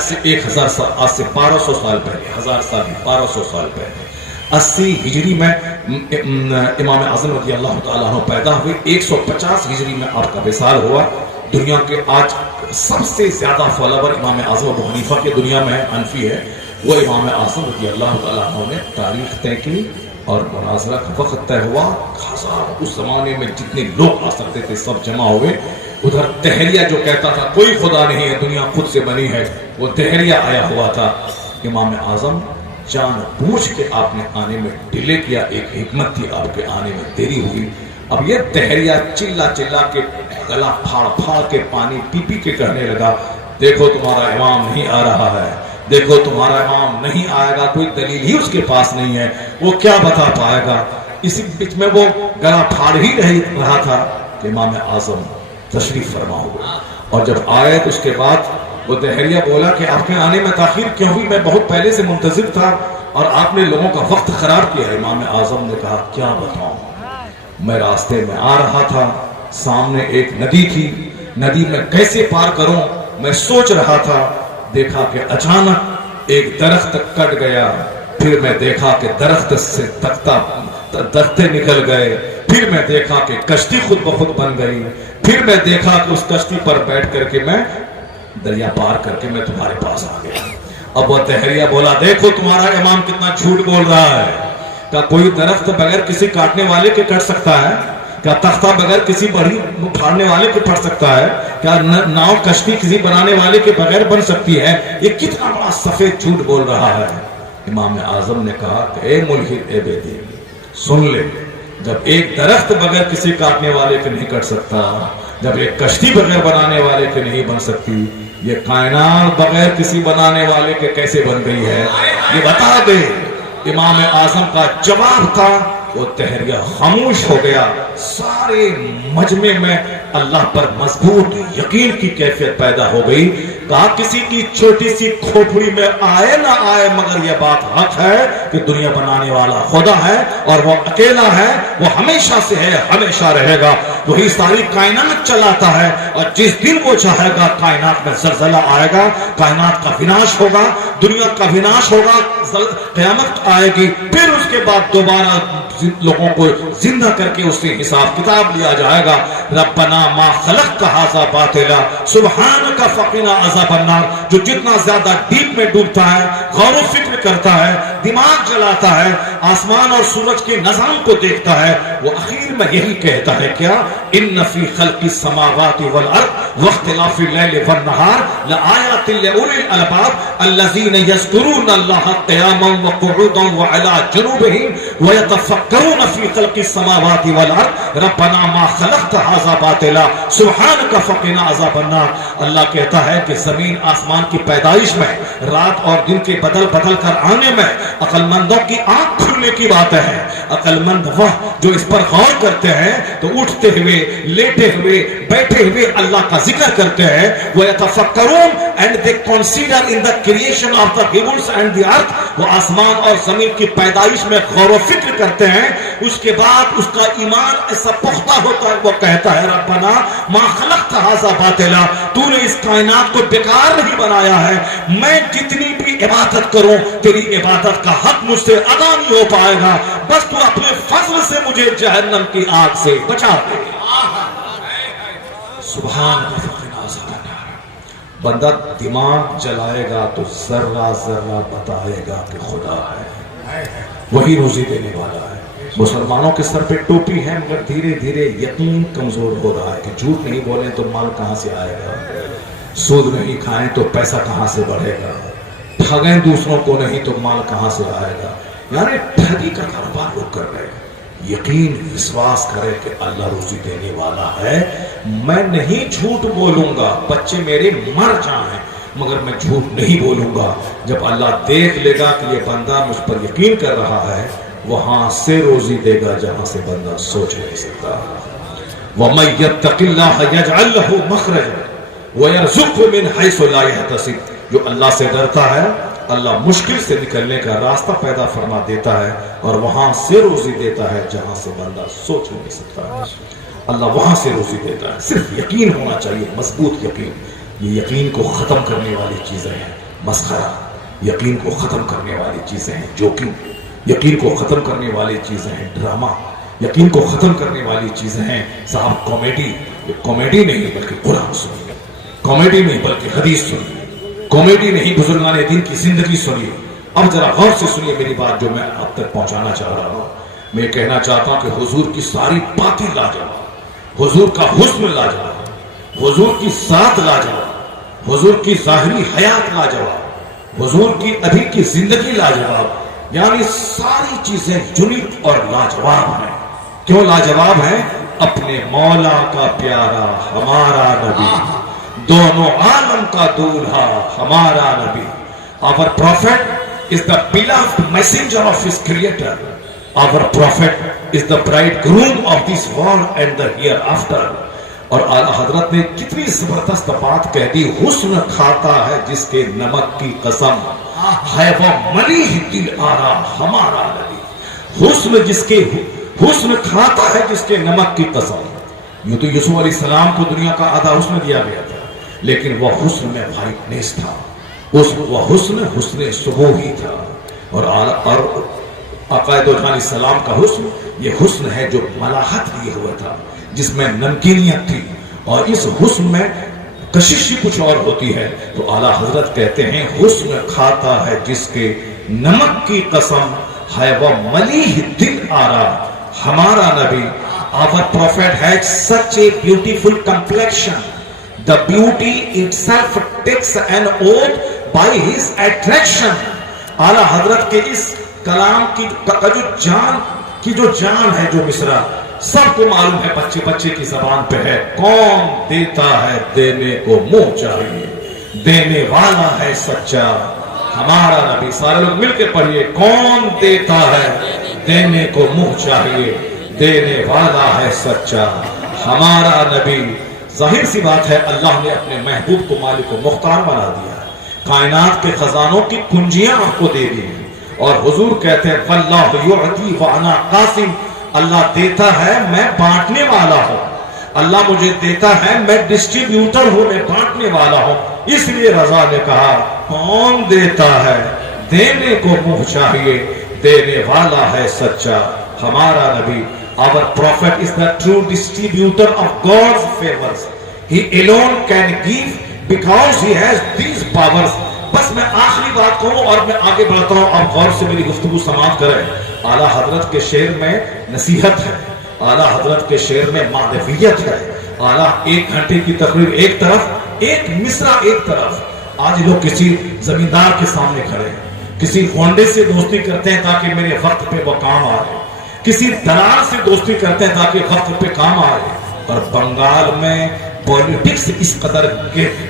سے 1000 سال، آج سے 1200 سال پہلے، 1000 سال 1200 سال پہلے 80 ہجری میں امام اعظم رضی اللہ تعالیٰ عنہ پیدا ہوئے، 150 ہجری میں آپ کا وصال ہوا۔ دنیا کے آج سب سے زیادہ فالوور امام اعظم ابو حنیفہ کے دنیا میں حنفی ہے، وہ امام اعظم رضی اللہ تعالیٰ عنہ نے تاریخ طے کی اور مناظرہ کا وقت طے ہوا۔ ہزار، اس زمانے میں جتنے لوگ آ سکتے تھے سب جمع ہوئے۔ ادھر دہریہ جو کہتا تھا کوئی خدا نہیں ہے، دنیا خود سے بنی ہے، وہ دہریہ آیا ہوا تھا۔ امام اعظم جان بوجھ کے آپ نے آنے میں ڈیلے کیا، ایک حکمت تھی، آپ کے آنے میں دیری ہوئی۔ اب یہ دہریہ چلا چلا کے گلا پھاڑ پھاڑ کے پانی پی پی کے کہنے لگا، دیکھو تمہارا امام نہیں آ رہا ہے، دیکھو تمہارا امام نہیں آئے گا، کوئی دلیل ہی اس کے پاس نہیں ہے، وہ کیا بتا پائے گا۔ اسی بیچ میں وہ گلا پھاڑ ہی رہا تھا کہ امام اعظم تشریف فرما ہوئے، اور جب آئے تو اس کے بعد وہ دہریہ بولا کہ آپ کے آنے میں تاخیر کیوں ہوئی، میں بہت پہلے سے منتظر تھا اور آپ نے لوگوں کا وقت خراب کیا۔ امام اعظم نے کہا کیا بتاؤں، میں راستے میں آ رہا تھا، سامنے ایک ندی تھی، ندی میں کیسے پار کروں میں سوچ رہا تھا، دیکھا کہ اچانک ایک درخت کٹ گیا، پھر میں دیکھا کہ درخت سے درختے نکل گئے، پھر میں دیکھا کہ کشتی خود بخود بن گئی، پھر میں دیکھا کہ اس کشتی پر بیٹھ کر کے میں دریا پار کر کے میں تمہارے پاس آ گیا۔ اب وہ دہریہ بولا دیکھو تمہارا امام کتنا جھوٹ بول رہا ہے، کیا کوئی درخت بغیر کسی کاٹنے والے کے کٹ سکتا ہے؟ کیا تختہ بغیر کسی بڑی پھاڑنے والے کے پھڑ سکتا ہے؟ کیا ناؤ کشتی کسی بنانے والے کے بغیر بن سکتی ہے؟ یہ کتنا بڑا سفید جھوٹ بول رہا ہے۔ امام اعظم نے کہا کہ اے ملحد، اے بے دین، سن لے، جب ایک درخت بغیر کسی کاٹنے والے کے نہیں کٹ سکتا، جب ایک کشتی بغیر بنانے والے کے نہیں بن سکتی، یہ کائنات بغیر کسی بنانے والے کے کیسے بن گئی ہے، یہ بتا دے۔ امام اعظم کا جواب تھا، وہ دہریہ خاموش ہو گیا۔ سارے مجمع میں اللہ پر مضبوط یقین کی کیفیت پیدا ہو گئی۔ کہا کسی کی چھوٹی سی کھوپڑی میں آئے نہ آئے، مگر یہ بات حق ہے کہ دنیا بنانے والا خدا ہے اور وہ اکیلا ہے، وہ ہمیشہ سے ہے، ہمیشہ رہے گا، وہی ساری کائنات چلاتا ہے، اور جس دن وہ چاہے گا کائنات میں زلزلہ آئے گا، کائنات کا وناش ہوگا، دنیا کا وناش ہوگا، قیامت آئے گی، پھر اس کے بعد دوبارہ لوگوں کو زندہ کر کے اس سے حساب کتاب لیا جائے گا۔ ربنا ما خلقت ھذا باطلا سبحانک فقنا عذاب النار۔ جو جتنا زیادہ ڈیپ میں ڈوبتا ہے، غور و فکر کرتا ہے، دماغ جلاتا ہے، آسمان اور سورج کے نظام کو دیکھتا ہے، وہ اخیر میں یہی کہتا ہے کیا، ان فی خلق السماوات والارض واختلاف اللیل والنہار لآیات لأولی الالباب الذین یذکرون اللہ قیاما وقعودا وعلی جنوبہم ویتفکرون فی خلق السماوات والارض ربنا ما خلقت ھذا باطلا سبحانک فقنا عذاب النار۔ اللہ کہتا ہے کہ زمین آسمان کی پیدائش میں، رات اور دن کے بدل بدل کر آنے میں عقل مندوں کی آنکھ کھلنے کی بات ہے۔ عقل مند وہ جو اس پر غور کرتے ہیں تو اٹھتے ہوئے، لیٹے ہوئے، بیٹھے ہوئے اللہ کا ذکر کرتے ہیں۔ وَيَتَفَكَّرُونَ and they consider in the creation of the heavens and the earth۔ وہ آسمان اور زمین کی پیدائش میں غور و فکر کرتے ہیں۔ اس کے بعد اس کا ایمان ایسا پختہ ہوتا ہے، وہ کہتا ہے ربنا ما خلقت ھذا باطلا، تو نے اس کائنات کو بیکار نہیں بنایا ہے، میں جتنی بھی عبادت کروں تیری عبادت کا حق مجھ سے ادا نہیں ہو پائے گا، بس تو اپنے فضل سے مجھے جہنم کی آگ سے بچا دے۔ سبحان اللہ۔ بندہ دماغ جلائے گا تو ذرہ ذرہ بتائے گا کہ خدا ہے، وہی روزی دینے والا ہے۔ مسلمانوں کے سر پہ ٹوپی ہے، مگر دھیرے دھیرے یقین کمزور ہو رہا ہے کہ جھوٹ نہیں بولیں تو مال کہاں سے آئے گا، سود نہیں کھائیں تو پیسہ کہاں سے بڑھے گا، ٹھگیں دوسروں کو نہیں تو مال کہاں سے آئے گا۔ یعنی ٹھگی کا کاروبار لوگ کر رہے ہیں۔ یقین وشواس کرے کہ اللہ روزی دینے والا ہے، میں نہیں جھوٹ بولوں گا، بچے میرے مر جائیں مگر میں جھوٹ نہیں بولوں گا۔ جب اللہ دیکھ لے گا کہ یہ بندہ مجھ پر یقین کر رہا ہے، وہاں سے روزی دے گا جہاں سے بندہ سوچ نہیں سکتا۔ وَمَن يَتَّقِ اللَّهَ يَجْعَل لَّهُ مَخْرَجًا وَيَرْزُقْهُ مِنْ حَيْثُ لَا يَحْتَسِبُ۔ جو اللہ سے ڈرتا ہے، اللہ مشکل سے نکلنے کا راستہ پیدا فرما دیتا ہے اور وہاں سے روزی دیتا ہے جہاں سے بندہ سوچ نہیں سکتا۔ اللہ وہاں سے روزی دیتا ہے. صرف یقین ہونا چاہیے, مضبوط یقین. یہ یقین کو ختم کرنے والی چیزیں ہیں مسخرہ, یقین کو ختم کرنے والی چیزیں ہیں جوکنگ, یقین کو ختم کرنے والی چیزیں ہیں ڈرامہ, یقین کو ختم کرنے والی چیزیں ہیں صاحب کامیڈی. کامیڈی نہیں بلکہ قرآن سنیے, کامیڈی نہیں بلکہ حدیث سنیے, کامیڈی نہیں بزرگان دین کی زندگی سنیے. اب ذرا غور سے سنیے میری بات جو میں آپ تک پہنچانا چاہ رہا ہوں. میں کہنا چاہتا ہوں کہ حضور کی ساری باتیں لاجواب, حضور کا حسن لاجواب, حضور کی ذات لاجواب, حضور کی ظاہری حیات لاجواب, حضور کی ابھی کی زندگی لاجواب. یعنی ساری چیزیں یونیک اور لاجواب ہیں. کیوں لاجواب ہیں؟ اپنے مولا کا پیارا ہمارا نبی, دونوں عالم کا دولہا ہمارا نبی. Our prophet is the beloved messenger of his creator. Our prophet is the bridegroom of this world and the hereafter. اور اعلیٰ حضرت نے کتنی زبردست بات کہہ دی, حسن کھاتا ہے جس کے نمک کی قسم, ہے وہ ملیح دل آرا ہمارا نبی. حسن کھاتا ہے جس کے نمک کی قسم. یوں تو یوسف علیہ السلام کو دنیا کا آدھا حسن دیا گیا تھا, لیکن وہ حسن میں وائٹ نیس تھا, وہ حسن صبح ہی تھا. اور عقائد علیہ السلام کا حسن یہ حسن ہے جو ملاحت لیے ہوا تھا, جس میں نمکینیت تھی, اور اس حسن میں کشش ہی کچھ اور ہوتی ہے. تو اعلیٰ حضرت کہتے ہیں حسن کھاتا ہے جس کے نمک کی قسم, ہے وہ ملیح دل آرا ہمارا نبی. Our prophet had such a beautiful complexion. The beauty itself takes an oath by his attraction. اعلیٰ حضرت کے اس کلام کی جو جان ہے, جو مصرع سب کو معلوم ہے, بچے بچے کی زبان پہ ہے. کون دیتا ہے دینے کو منہ چاہیے, دینے والا ہے سچا ہمارا نبی. سارے لوگ مل کے پڑھیے, کون دیتا ہے دینے کو منہ چاہیے, دینے والا ہے سچا ہمارا نبی. ظاہر سی بات ہے اللہ نے اپنے محبوب کو مالک و مختار بنا دیا ہے, کائنات کے خزانوں کی کنجیاں آپ کو دے دی. اور حضور کہتے ہیں واللہ یعطی وانا قاسم, اللہ دیتا ہے میں بانٹنے والا ہوں, اللہ مجھے دیتا ہے میں ڈسٹریبیوٹر ہوں, میں بانٹنے والا ہوں. اس لیے رضا نے کہا کون دیتا ہے دینے کو منہ چاہیے, دینے والا ہے سچا ہمارا نبی. Our prophet is the true distributor of God's favors. He alone can give because he has these powers. بس میں آخری بات کہوں اور میں آگے بڑھتا ہوں, آپ غور سے میری گفتگو سماعت کریں. اعلیٰ حضرت کے شعر میں نصیحت ہے, اعلیٰ حضرت کے شعر میں معنویت ہے. اعلیٰ ایک گھنٹے کی تقریر ایک طرف, ایک مصرع ایک طرف. آج لوگ کسی زمیندار کے سامنے کھڑے ہیں, کسی ہونڈے سے دوستی کرتے ہیں تاکہ میرے وقت پہ وہ کام آئے, کسی دلال سے دوستی کرتے ہیں تاکہ وقت پہ کام آئے. اور بنگال میں پولیٹکس اس قدر,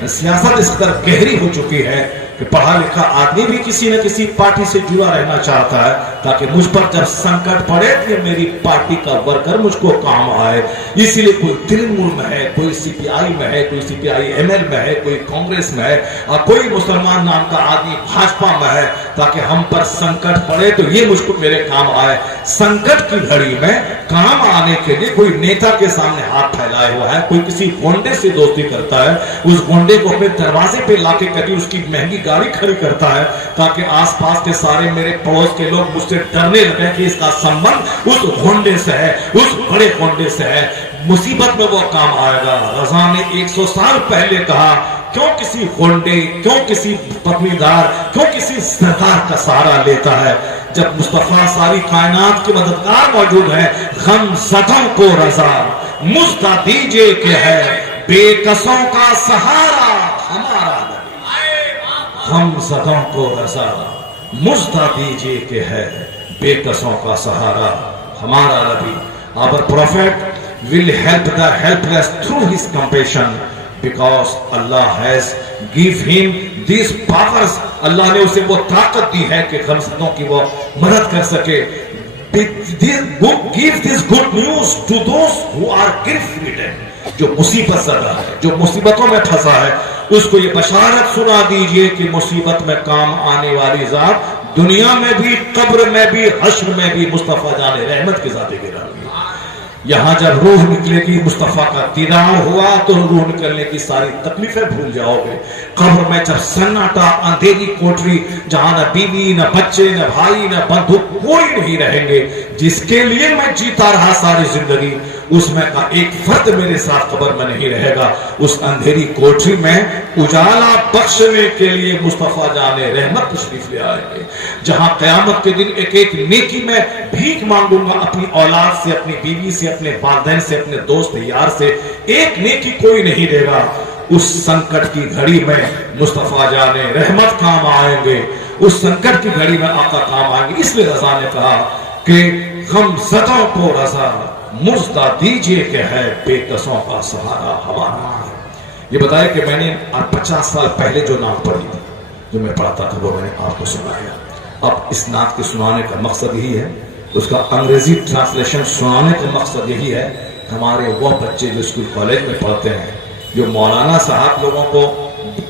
سیاست اس قدر گہری ہو چکی ہے کہ پڑھا لکھا آدمی بھی کسی نہ کسی پارٹی سے جڑا رہنا چاہتا ہے تاکہ مجھ پر جب سنکٹ پڑے کہ میری پارٹی کا ورکر مجھ کو کام آئے. اسی لیے کوئی ترنمول میں ہے, کوئی سی پی آئی میں ہے, کوئی سی پی آئی ایم ایل میں ہے, کوئی کانگریس میں ہے, اور کوئی مسلمان نام کا آدمی بھاجپا میں ہے, تاکہ ہم پر سنکٹ پڑے تو یہ مجھ کو میرے کام آئے. سنکٹ کی گھڑی میں کام آنے کے لیے کوئی نیتا کے سامنے ہاتھ پھیلائے ہوا ہے, کوئی کسی گونڈے سے دوستی کرتا ہے, اس گونڈے کو اپنے دروازے پہ لا کے کبھی اس کی مہنگی گاڑی کھڑی کرتا ہے تاکہ آس پاس کے سارے میرے پڑوس کے لوگ مجھ سے ڈرنے لگے کہ اس کا سنبندھ اس گونڈے سے ہے, اس بڑے گونڈے سے ہے. مصیبت میں وہ کام آئے گا. رضا نے 100 سال پہلے کہا کیوں کسی گونڈے, کیوں کسی پتنیدار, کیوں کسی سردار کا سہارا لیتا ہے جب مصطفیٰ ساری کائنات کے مددگار موجود ہے. غم زدوں کو رضا مجھ دیجئے کہ ہے بے کسوں کا سہارا ہمارا نبی. غم زدوں کو رضا مجھ دیجئے کہ ہے بے کسوں کا سہارا ہمارا نبی. Our prophet will help the helpless through his compassion because Allah has give him these powers. اللہ نے اسے وہ طاقت دی ہے کہ غمزدوں کی وہ مدد کر سکے. Give this good news to those who are grief-ridden. جو مصیبت زدہ ہے, جو مصیبتوں میں پھنسا ہے, اس کو یہ بشارت سنا دیجئے کہ مصیبت میں کام آنے والی ذات دنیا میں بھی, قبر میں بھی, حشر میں بھی مصطفیٰ جان رحمت کی ذات گرامی. یہاں جب روح نکلے گی، مصطفیٰ کا دیدار ہوا تو روح نکلنے کی ساری تکلیفیں بھول جاؤ گے۔ قبر میں جب سناٹا، اندھیری کوٹری، جہاں نہ بیوی نہ بچے نہ بھائی نہ بندھو کوئی نہیں رہیں گے، جس کے لیے میں جیتا رہا ساری زندگی، اس میں کا ایک فرد میرے ساتھ قبر میں نہیں رہے گا۔ اس اندھیری کوٹری میں اجالا بخشنے کے لیے مصطفیٰ جان رحمت تشریف لے آئیں گے، جہاں قیامت کے دن ایک ایک نیکی میں بھیک مانگوں گا، اپنی اولاد سے، اپنی بیوی سے، اپنے والدین سے، اپنے دوست یار سے، ایک نیکی کوئی نہیں دے گا۔ اس سنکٹ کی گھڑی میں مصطفیٰ جان رحمت کام آئیں گے، اس سنکٹ کی گھڑی میں آقا کام آئیں گے۔ اس لیے رضا نے کہا کہ غم زدوں کو رضا مژدہ دیجئے کہ ہے بے کسوں کا سہارا ہمارا۔ یہ بتایا کہ میں نے 50 سال پہلے جو نعت پڑھی تھی، جو میں پڑھتا تھا، وہ میں نے آپ کو سنایا۔ اب اس نعت کے سنانے کا مقصد یہی ہے، اس کا انگریزی ٹرانسلیشن سنانے کا مقصد یہی ہے کہ ہمارے وہ بچے جو اسکول کالج میں پڑھتے ہیں، جو مولانا صاحب لوگوں کو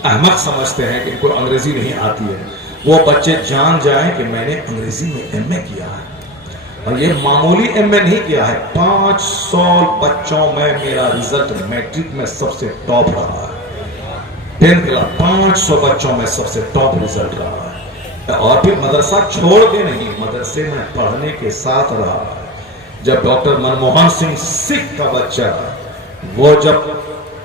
احمق سمجھتے ہیں کہ ان کو انگریزی نہیں آتی ہے، وہ بچے جان جائیں کہ میں نے انگریزی میں ایم اے کیا ہے، اور یہ معمولی ایم اے نہیں کیا ہے۔ 500 بچوں میں میرا رزلٹ میٹرک میں سب سے ٹاپ رہا ہے، 10 کلاس 500 بچوں میں سب سے ٹاپ رزلٹ رہا ہے، اور پھر مدرسہ چھوڑ کے نہیں، مدرسے میں پڑھنے کے ساتھ رہا ہے۔ جب ڈاکٹر منموہن سنگھ سکھ کا بچہ، وہ جب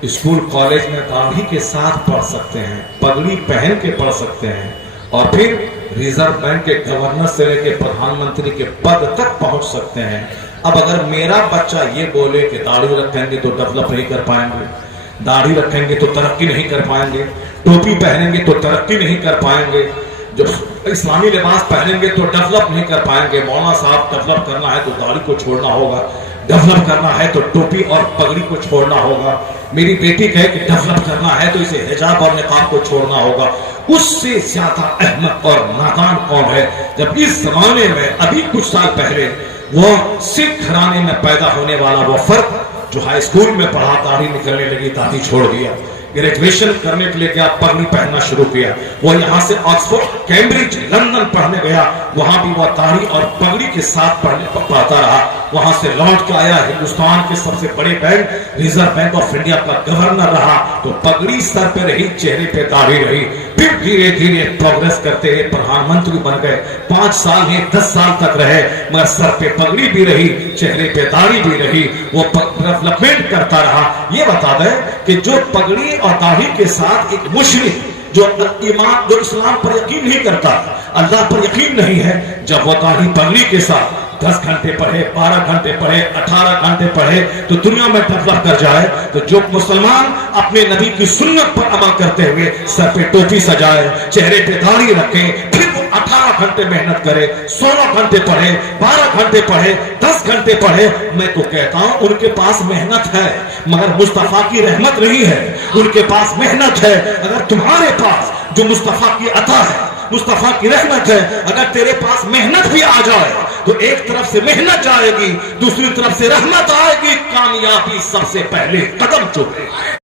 اسکول کالج میں داڑھی کے ساتھ پڑھ سکتے ہیں، پگڑی پہن کے پڑھ سکتے ہیں، اور پھر ریزرو بینک کے گورنر سے لے کے پردھان منتری کے پد تک پہنچ سکتے ہیں، اب اگر میرا بچہ یہ بولے کہ داڑھی رکھیں گے تو ڈیولپ نہیں کر پائیں گے، داڑھی رکھیں گے تو ترقی نہیں کر پائیں گے، ٹوپی پہنیں گے تو ترقی نہیں کر پائیں گے، جو اسلامی لباس پہنیں گے تو ڈیولپ نہیں کر پائیں گے، مولانا صاحب ڈیولپ کرنا ہے تو داڑھی کو چھوڑنا ہوگا، ڈیولپ کرنا ہے تو ٹوپی اور پگڑی کو چھوڑنا ہوگا، میری بیٹی کہے کہ ڈیولپ کرنا ہے تو اسے حجاب اور نقاب کو چھوڑنا ہوگا۔ اس سے زیادہ احمق اور نادان کون ہے جب اس زمانے میں ابھی کچھ سال پہلے وہ سکھ گھرانے میں پیدا ہونے والا وہ فرد جو ہائی اسکول میں پڑھا، داڑھی نکلنے لگی، داڑھی چھوڑ دیا، گریجویشن کرنے کے لیے گیا، پگڑی پہننا شروع کیا، وہ یہاں سے آکسفورڈ، کیمبرج، لندن پڑھنے گیا، وہاں بھی وہ داڑھی اور پگڑی کے ساتھ پڑھتا رہا، وہاں سے لوٹ کے آیا، ہندوستان کے سب سے بڑے bank reserve bank of India کا گورنر رہا، تو پگڑی سر پہ رہی، چہرے پہ داڑھی رہی، پھر دھیرے دھیرے پروگریس کرتے ہوئے پردھان منتری بن گئے، 5 سال نہیں 10 سال تک رہے، مگر سر پہ پگڑی بھی رہی، چہرے پہ داڑھی بھی رہی، وہ ڈیولپمنٹ کرتا رہا۔ یہ بتا دیں کہ جو پگڑی اور داڑھی کے ساتھ ایک مشرک جو ایمان، جو اسلام پر یقین نہیں کرتا، اللہ پر یقین نہیں ہے، جب وہ داڑھی پگڑی کے ساتھ 10 گھنٹے پڑھے، 12 گھنٹے پڑھے، 18 گھنٹے پڑھے تو دنیا میں ڈیولپ کر جائے، تو جو مسلمان اپنے نبی کی سنت پر عمل کرتے ہوئے سر پہ ٹوپی سجائے، چہرے پہ داڑھی رکھے، پھر وہ 18 گھنٹے محنت کرے، 16 گھنٹے پڑھے، 12 گھنٹے پڑھے، 10 گھنٹے پڑھے، میں تو کہتا ہوں ان کے پاس محنت ہے مگر مصطفیٰ کی رحمت نہیں ہے، ان کے پاس محنت ہے۔ اگر تمہارے پاس جو مصطفیٰ کی عطا ہے، مصطفیٰ کی رحمت ہے، اگر تیرے پاس محنت بھی آ جائے تو ایک طرف سے محنت جائے گی، دوسری طرف سے رحمت آئے گی، کامیابی سب سے پہلے قدم چومے گی۔